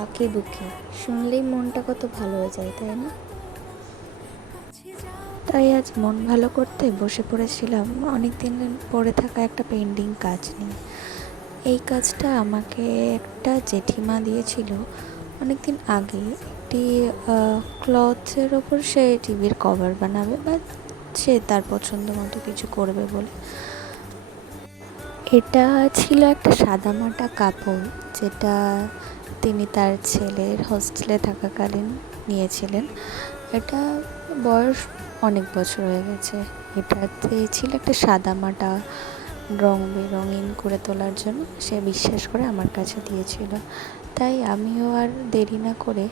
আঁকিবুকি শুনলেই মনটা কত ভালো হয়ে যায়, তাই না? তাই আজ মন ভালো করতে বসে পড়েছিলাম অনেক দিন পড়ে থাকা একটা পেন্ডিং কাজ নিয়ে। এই কাজটা আমাকে একটা জেঠিমা দিয়েছিল অনেক দিন আগে। একটি ক্লথের ওপর সে টিভির কভার বানাবে বা সে তার পছন্দ মতো কিছু করবে বলে। এটা ছিল একটা সাদামাটা কাপড়, যেটা তিনি তার ছেলের হোস্টেলে থাকাকালীন নিয়েছিলেন। এটা বয়স অনেক বছর হয়ে গেছে। এটাতে ছিল একটা সাদামাটা রং বেরঙিন করে তোলার জন্য সে বিশ্বাস করে আমার কাছে দিয়েছিল। তাই আমিও আর দেরি না করে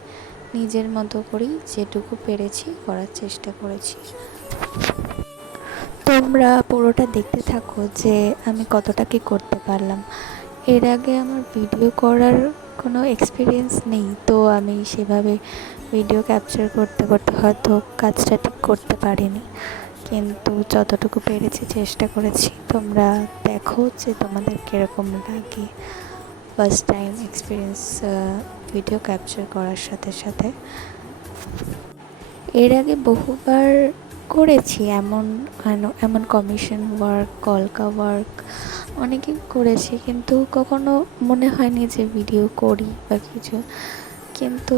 নিজের মতো করেই যেটুকু পেরেছি করার চেষ্টা করেছি। তোমরা পুরোটা দেখতে থাকো যে আমি কতটা কি করতে পারলাম। এর আগে আমার ভিডিও করার কোনো এক্সপিরিয়েন্স নেই, তো আমি সেভাবে ভিডিও ক্যাপচার করতে করতে হয়তো কাজটা ঠিক করতে পারিনি, কিন্তু যতটুকু পেরেছি চেষ্টা করেছি। তোমরা দেখো যে তোমাদের কীরকম লাগে first time experience video capture করার সাথে সাথে। এর আগে বহুবার করেছি এমন এমন কমিশন ওয়ার্ক, কলকা ওয়ার্ক অনেকেই করেছি, কিন্তু কখনো মনে হয়নি যে ভিডিও করি বা কিছু। কিন্তু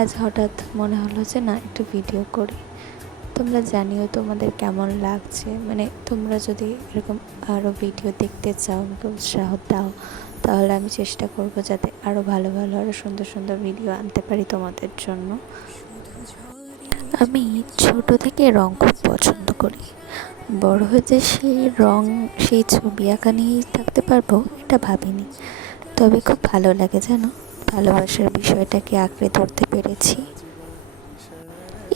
আজ হঠাৎ মনে হলো যে না, একটু ভিডিও করি। তোমরা জানিও তোমাদের কেমন লাগছে, মানে তোমরা যদি এরকম আরও ভিডিও দেখতে চাও, আমাকে উৎসাহ দাও, তাহলে আমি চেষ্টা করব যাতে আরও ভালো ভালো আরও সুন্দর সুন্দর ভিডিও আনতে পারি তোমাদের জন্য। আমি ছোট থেকে রং খুব পছন্দ করি। বড় হয়ে যে সেই ছবি আঁকা নিয়েই থাকতে পারবো এটা ভাবিনি। তবে খুব ভালো লাগে জানো, ভালোবাসার বিষয়টাকে আঁকড়ে ধরতে পেরেছি।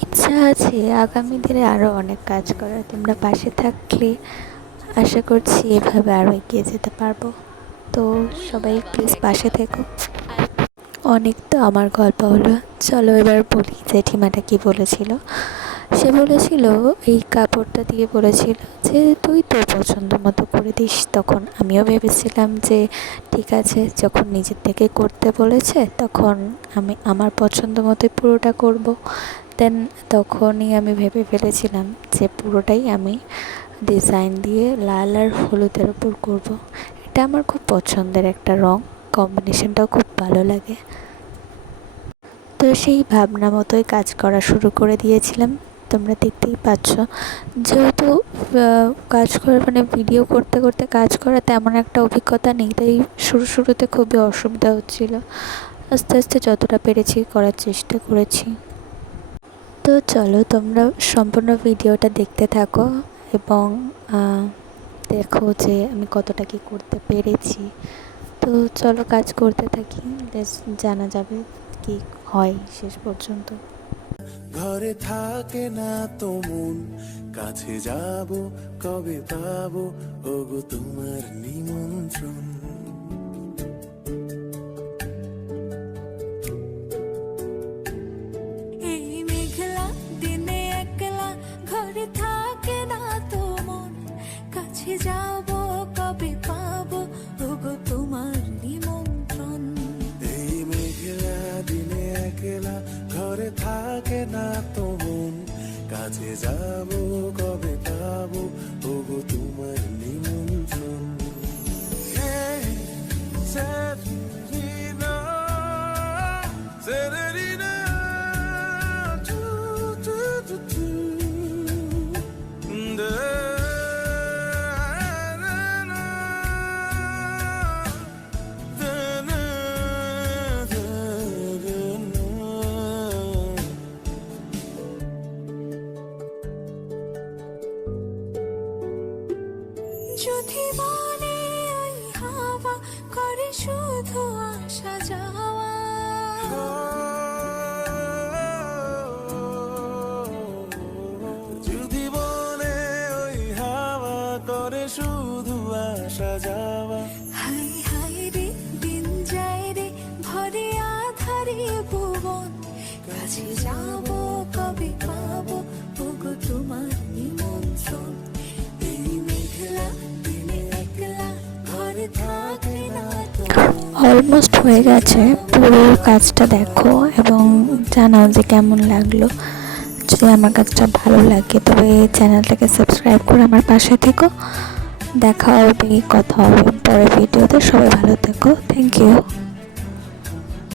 ইচ্ছা আছে আগামী দিনে আরও অনেক কাজ করার। তোমরা পাশে থাকলে আশা করছি এভাবে আরও এগিয়ে যেতে পারবো। তো সবাই প্লিজ পাশে থেকো। অনেক তো আমার গল্প হলো, চলো এবার বলি জেঠিমাটা কি বলেছিল। সে বলেছিল, এই কাপড়টা দিয়ে বলেছিল যে তুই তোর পছন্দ মতো করে দিস। তখন আমিও ভেবেছিলাম যে ঠিক আছে, যখন নিজের থেকে করতে বলেছে তখন আমি আমার পছন্দ মতোই পুরোটা করব। দেন তখনই আমি ভেবে ফেলেছিলাম যে পুরোটাই আমি ডিজাইন দিয়ে লাল আর হলুদের ওপর করব। এটা আমার খুব পছন্দের একটা রং, কম্বিনেশনটাও খুব ভালো লাগে। তো সেই ভাবনা মতোই কাজ করা শুরু করে দিয়েছিলাম। তোমরা দেখতেই পাচ্ছ, যেহেতু কাজ করে মানে ভিডিও করতে করতে কাজ করা তেমন একটা অভিজ্ঞতা নেই, তাই শুরুতে খুবই অসুবিধা হচ্ছিল। আস্তে আস্তে যতটা পেরেছি করার চেষ্টা করেছি। তো চলো তোমরা সম্পূর্ণ ভিডিওটা দেখতে থাকো এবং দেখো যে আমি কতটা কি করতে পেরেছি। তো চলো কাজ করতে থাকি, জানা যাবে কি হয় শেষ পর্যন্ত। ঘরে থাকে না তো মন, কাছে যাব কবে পাবো ওগো তোমার নিমন্ত্রণ। এই মেঘলা দিনে একলা ঘরে থাকে না তো মন, কাছে যাব কবে পাবো ওগো তোমার নিমন্ত্রণ। এই মেঘলা দিনে একলা ঘরে থাকে না তো মন, কাছে যাব কবে পাবো ওগো তোমার নিমন্ত্রণ। Severina, Severina, tu, tu, tu, tu. Da, da, da. Da, da, da, da, da. যদি মনে ওই হাওয়া করে শুধু আসা যাওয়া, যদি বলে ওই হাওয়া করে শুধু আসা যাওয়া, হাই হাই রে দিন যায় রে ভরে আধারে ভুবন, কাছে যাব কবে পাবো ওগো তোমার নিমন্ত্রণ। এই মেঘলা দিনে একলা ঘরে থাকে না তো অলমোস্ট হয়ে গেছে। পুরো কাজটা দেখো এবং জানাও যে কেমন লাগলো। যদি আমার কাজটা ভালো লাগে তবে চ্যানেলটাকে সাবস্ক্রাইব করে আমার পাশে থেকো। দেখা হবে, কথা হবে পরের ভিডিওতে। সবাই ভালো থেকো। Thank you.